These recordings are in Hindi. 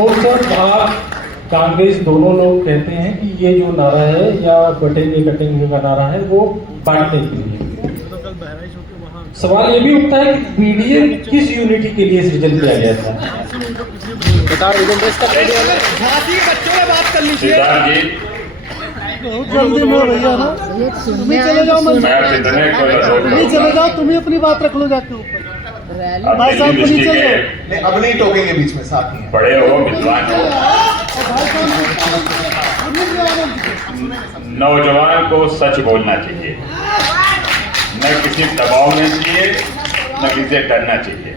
तो सर आप कांग्रेस दोनों लोग कहते हैं कि ये जो नारा है या बटेंगे कटेंगे का नारा है वो बांटने के लिए। सवाल ये भी उठता है कि पीडीए किस यूनिटी के लिए सृजन किया गया था? झांसी बच्चों में बात कर लीजिए। बहुत जल्दी में भैया ना, तुम ही चले जाओ, तुम ही चले जाओ, तुम ही अपनी बात रख लो जाके ऊपर। भाई साहब को नहीं चलो, नहीं अब नहीं टोकेंगे बीच में, साथ ही हैं। बड़े हो विद्वान हो, नौजवान को सच बोलना चाहिए, न किसी दबाव में चाहिए, न किसी से डरना चाहिए।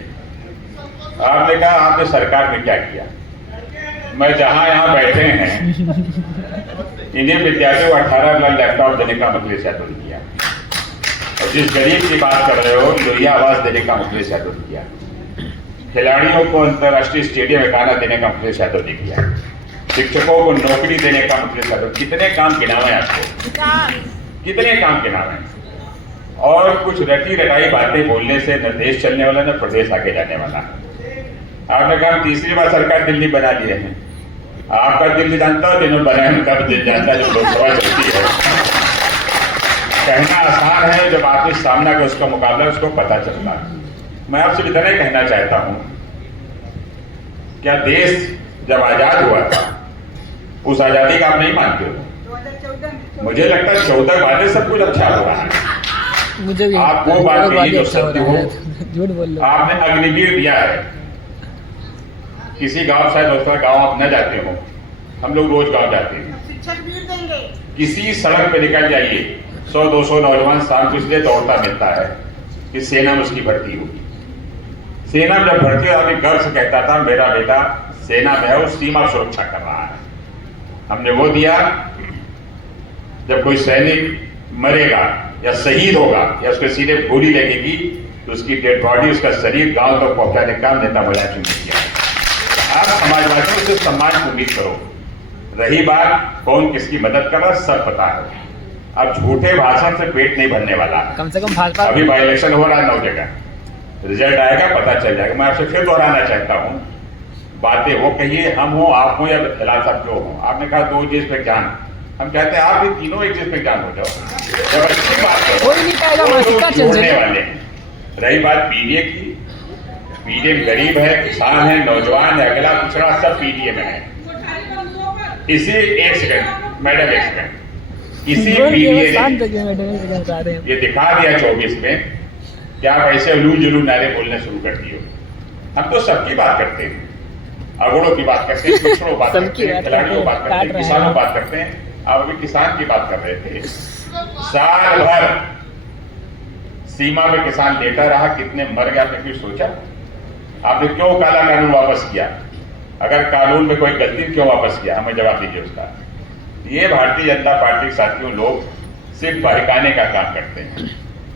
आपने कहा आपने सरकार में क्या किया। मैं जहां यहां बैठे हैं इन्हीं विद्यार्थियों को 18 लाख लैपटॉप देने का अखिलेश यादव ने किया, और जिस गरीब की बात कर रहे हो लोहिया आवास देने का अखिलेश यादव ने किया, खिलाड़ियों को अंतर्राष्ट्रीय स्टेडियम में गाना देने का अखिलेश यादव ने किया, शिक्षकों को नौकरी देने का अखिलेश यादव। कितने काम गिनावे आपको, कितने काम गिनावे। और कुछ रटी रटाई बातें बोलने से न देश चलने वाला न प्रदेश आगे जाने वाला। आपने कहा तीसरी बार सरकार दिल्ली बना लिए हैं। आपका दिल्ली जानता हो, जिन्होंने बनाया उनका भी दिल जानता है, जो लोकसभा चलती है। कहना आसान है, जब आपने सामना कर उसका मुकाबला उसको पता चलता है। मैं आपसे इतना ही कहना चाहता हूं, क्या देश जब आजाद हुआ था उस आजादी का आप नहीं मानते हो? मुझे लगता है 14 बातें सब कुछ अच्छा हो रहा है। मुझे भी आप वो बात नहीं जो सत्य हो। झूठ बोल रहे आपने अग्निवीर दिया है। किसी गांव, शायद दूसरा गांव आप न जाते हो, हम लोग रोज गांव जाते हैं। शिक्षक वीर देंगे। किसी सड़क पे निकल जाइए, 100-200 नौजवान शाम को इसलिए दौड़ता मिलता है कि सेना में उसकी भर्ती होगी। सेना में जब भर्ती हो, अपने गर्व से कहता था मेरा बेटा सेना में है, वो सीमा सुरक्षा कर रहा है। हमने वो दिया। जब कोई सैनिक मरेगा या शहीद होगा या उसके सीधे गोली लगेगी तो उसकी डेड बॉडी, उसका शरीर गांव तक पहुंचाने का काम नेता मुलायम ने किया। आप समाजवादियों से सम्मान की उम्मीद करो। रही बात कौन किसकी मदद कर रहा, सब पता है। अब झूठे भाषण से पेट नहीं भरने वाला। कम से कम भाजपा अभी बाई इलेक्शन हो रहा है 9 जगह, रिजल्ट आएगा पता चल जाएगा। मैं आपसे फिर दोहराना चाहता हूं, बातें वो कहिए, हम हो आप हो या हिलाल साहब जो हो। आपने कहा 2 चीज पे ज्ञान, हम कहते हैं आप भी तीनों एक चीज पे ज्ञान हो जाओ। जब अच्छी बात करो, कोई नहीं पाएगा, मासिका चल जोड़ने जाएगा। वाले। रही बात पीडीए की, पीडीए गरीब है, किसान है, नौजवान है, अगला पिछड़ा सब पीडीए में है। इसी एक सेकंड मैडम, एक सेकंड, इसी पीडीए ने ये दिखा दिया 24 में कि आप ऐसे उलू जुलू नारे बोलने शुरू कर दिए। हम तो सबकी बात करते हैं, अगड़ों की बात करते हैं, पिछड़ों बात करते हैं, खिलाड़ियों की बात करते हैं, किसानों की बात करते हैं। आप अभी किसान की बात कर रहे थे। साल भर सीमा में किसान लेटा रहा, कितने मर गए आपने कुछ सोचा? आपने क्यों काला कानून वापस किया? अगर कानून में कोई गलती क्यों वापस किया, हमें जवाब दीजिए उसका। ये भारतीय जनता पार्टी के साथियों लोग सिर्फ बहकाने का काम करते हैं।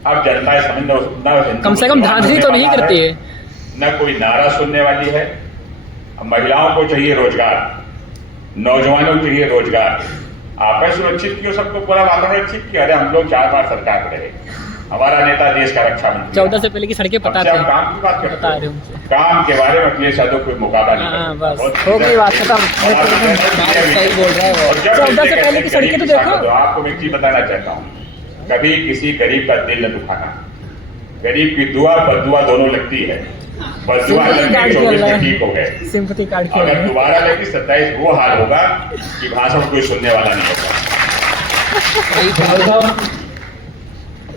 अब जनता समझ कम से कम धांधली तो नहीं करती है। न कोई नारा सुनने वाली है। महिलाओं को चाहिए रोजगार, नौजवानों को चाहिए रोजगार। आपने सुरक्षित किया, सबको पूरा वातावरण ठीक किया। अरे हम लोग 4 बार सरकार में रहे, हमारा नेता देश का रक्षा मंत्री 14 से पहले की सड़कें पता थी। काम की बात बता करते रहे हैं, हैं। काम के बारे में अखिलेश यादव कोई मुकाबला नहीं हाँ, करता। बस हो गई बात खत्म। सही बोल रहा है वो। 14 से पहले की सड़कें तो देखो। आपको मैं एक चीज बताना चाहता हूँ, कभी किसी गरीब का दिल न दुखाना। गरीब की दुआ बददुआ दोनों लगती है। बददुआ लगती 24 में ठीक हो गए, सिंपैथी कार्ड खेल अगर रहे हैं। दोबारा लगी 27 वो हाल होगा कि भाषण कोई सुनने वाला नहीं होगा।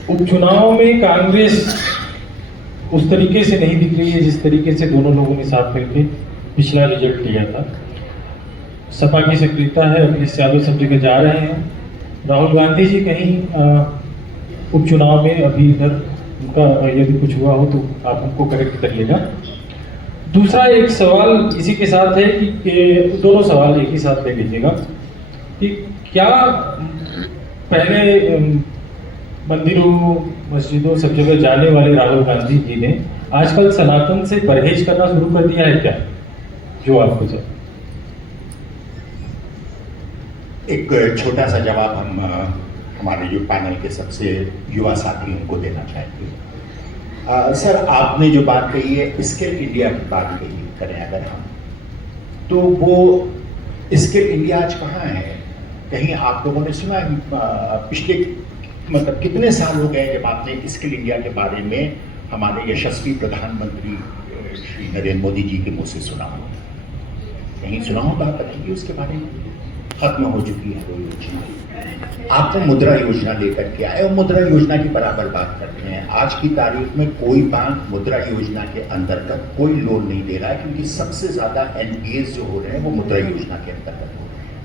उपचुनाव में कांग्रेस उस तरीके से नहीं दिख रही है जिस तरीके से दोनों लोगों ने साथ मिलकर पिछला रिजल्ट लिया था। सपा की सक्रियता है, अखिलेश यादव सब जगह जा रहे हैं। राहुल गांधी जी कहीं उपचुनाव में अभी इधर उनका यदि कुछ हुआ हो तो आप हमको करेक्ट करिएगा। दूसरा एक सवाल इसी के साथ है कि दोनों सवाल एक ही साथ ले लीजिएगा कि क्या पहले मंदिरों मस्जिदों सब जगह जाने वाले राहुल गांधी जी ने आजकल सनातन से परहेज करना शुरू कर दिया है क्या? जो आपको सर एक छोटा सा जवाब हम हमारे जो पैनल के सबसे युवा साथियों को देना चाहेंगे। सर आपने जो बात कही है स्किल इंडिया की बात कही करें अगर हम, तो वो स्किल इंडिया आज कहाँ है? कहीं आप लोगों ने सुना है पिछले मतलब कितने साल हो गए जब आपने स्किल इंडिया के बारे में हमारे यशस्वी प्रधानमंत्री श्री नरेंद्र मोदी जी के मुंह से सुना हो? कहीं सुना हो? बात बताइए उसके बारे में। खत्म हो चुकी है वो योजना। आपको मुद्रा योजना लेकर के आए और मुद्रा योजना की बराबर बात करते हैं। आज की तारीख में कोई बैंक मुद्रा योजना के अंतर्गत कोई लोन नहीं दे रहा है, क्योंकि सबसे ज्यादा एनपीएस जो हो रहे हैं वो मुद्रा योजना के अंतर्गत हो रहे हैं।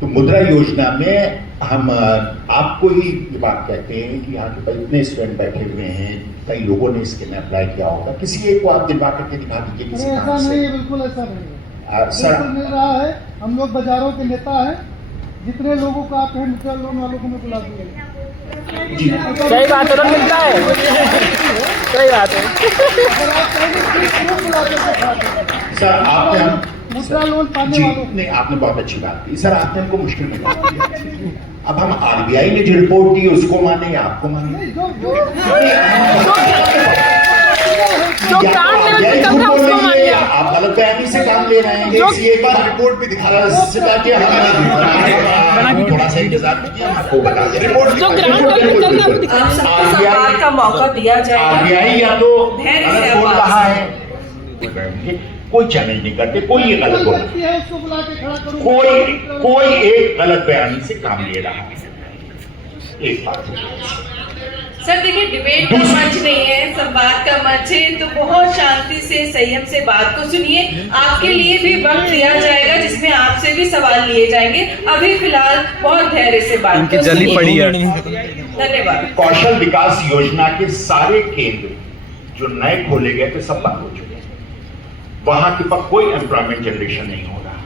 तो मुद्रा योजना में हम आपको ही ये बात कहते हैं कि यहाँ के भाई इतने स्टूडेंट बैठे हुए हैं, कई लोगों ने इसके में अप्लाई किया होगा, किसी एक को आप दिलवा करके दिखा दीजिए किसी ऐसा काम से। नहीं, बिल्कुल ऐसा नहीं है। सर बिल्कुल मिल रहा है। हम लोग बाजारों के नेता हैं, जितने लोगों को आप हैं म्यूचुअल लोन वालों को मैं बुला दूंगा। जी सही बात है, तो मिलता है। सही बात है। अगर आप कहेंगे क्यों बुला के दिखाते? सर आपने हम मुद्रा लोन पाने जी वालों नहीं, आपने बहुत अच्छी बात की सर, आपने हमको मुश्किल में डाल दिया। अब हम आरबीआई ने जो रिपोर्ट दी उसको माने या आपको माने? जो काम लेवल पे चल रहा है उसको मान लिया। आप गलत बयानी से काम ले रहे हैं। एक बार रिपोर्ट भी दिखा रहा है, थोड़ा सा इंतजार कीजिए, हम आपको बता दें। रिपोर्ट जो ग्राउंड लेवल पे चल रहा है वो दिखा रहा है। संवाद का मौका दिया जाएगा। आरबीआई या तो धैर्य से गलत बोल बात रहा है, कोई चैलेंज नहीं करते, कोई ये गलत बोल रहा है, है उसको बुला के खड़ा करूंगा। कोई एक गलत बयानी से काम ले रहा है। एक बात सर देखिए, डिबेट का मंच नहीं है, संवाद का मंच है, तो बहुत शांति से संयम से बात को सुनिए। आपके लिए भी वक्त दिया जाएगा जिसमें आपसे भी सवाल लिए जाएंगे। अभी फिलहाल बहुत धैर्य से बात को सुनिए। धन्यवाद। कौशल विकास योजना के सारे केंद्र जो नए खोले गए थे सब बंद हो चुके हैं। वहां के पर कोई एम्प्लॉयमेंट जनरेशन नहीं हो रहा,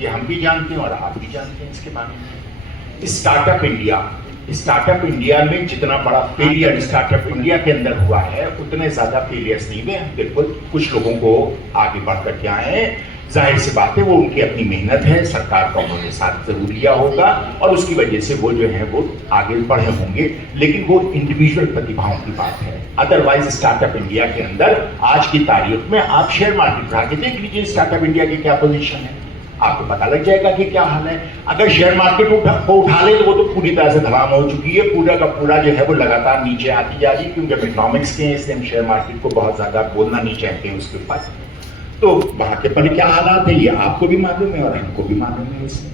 ये हम भी जानते हैं और आप भी जानते हैं इसके बारे में। स्टार्टअप इंडिया में जितना बड़ा फेलियर स्टार्टअप इंडिया के अंदर हुआ है, उतने ज्यादा फेलियर्स नहीं हुए। बिल्कुल कुछ लोगों को आगे बढ़ करके आए हैं, जाहिर सी बात है वो उनकी अपनी मेहनत है, सरकार का उन्होंने साथ जरूर लिया होगा और उसकी वजह से वो जो है वो आगे बढ़े होंगे, लेकिन वो इंडिविजुअल प्रतिभाओं की बात है। अदरवाइज स्टार्टअप इंडिया के अंदर आज की तारीख में आप शेयर मार्केट उठा के देख लीजिए स्टार्टअप इंडिया की क्या पोजीशन है, आपको पता लग जाएगा कि क्या हाल है। अगर शेयर मार्केट को उठा ले तो वो तो पूरी तरह से धड़ाम हो चुकी है, पूरा का पूरा जो है वो लगातार नीचे आती जा रही है, क्योंकि अब इकोनॉमिक्स के हैं इसलिए हम शेयर मार्केट को बहुत ज्यादा बोलना नहीं चाहते हैं उसके ऊपर। तो वहां के पर क्या हालात है ये आपको भी मालूम है और हमको भी मालूम है इसमें।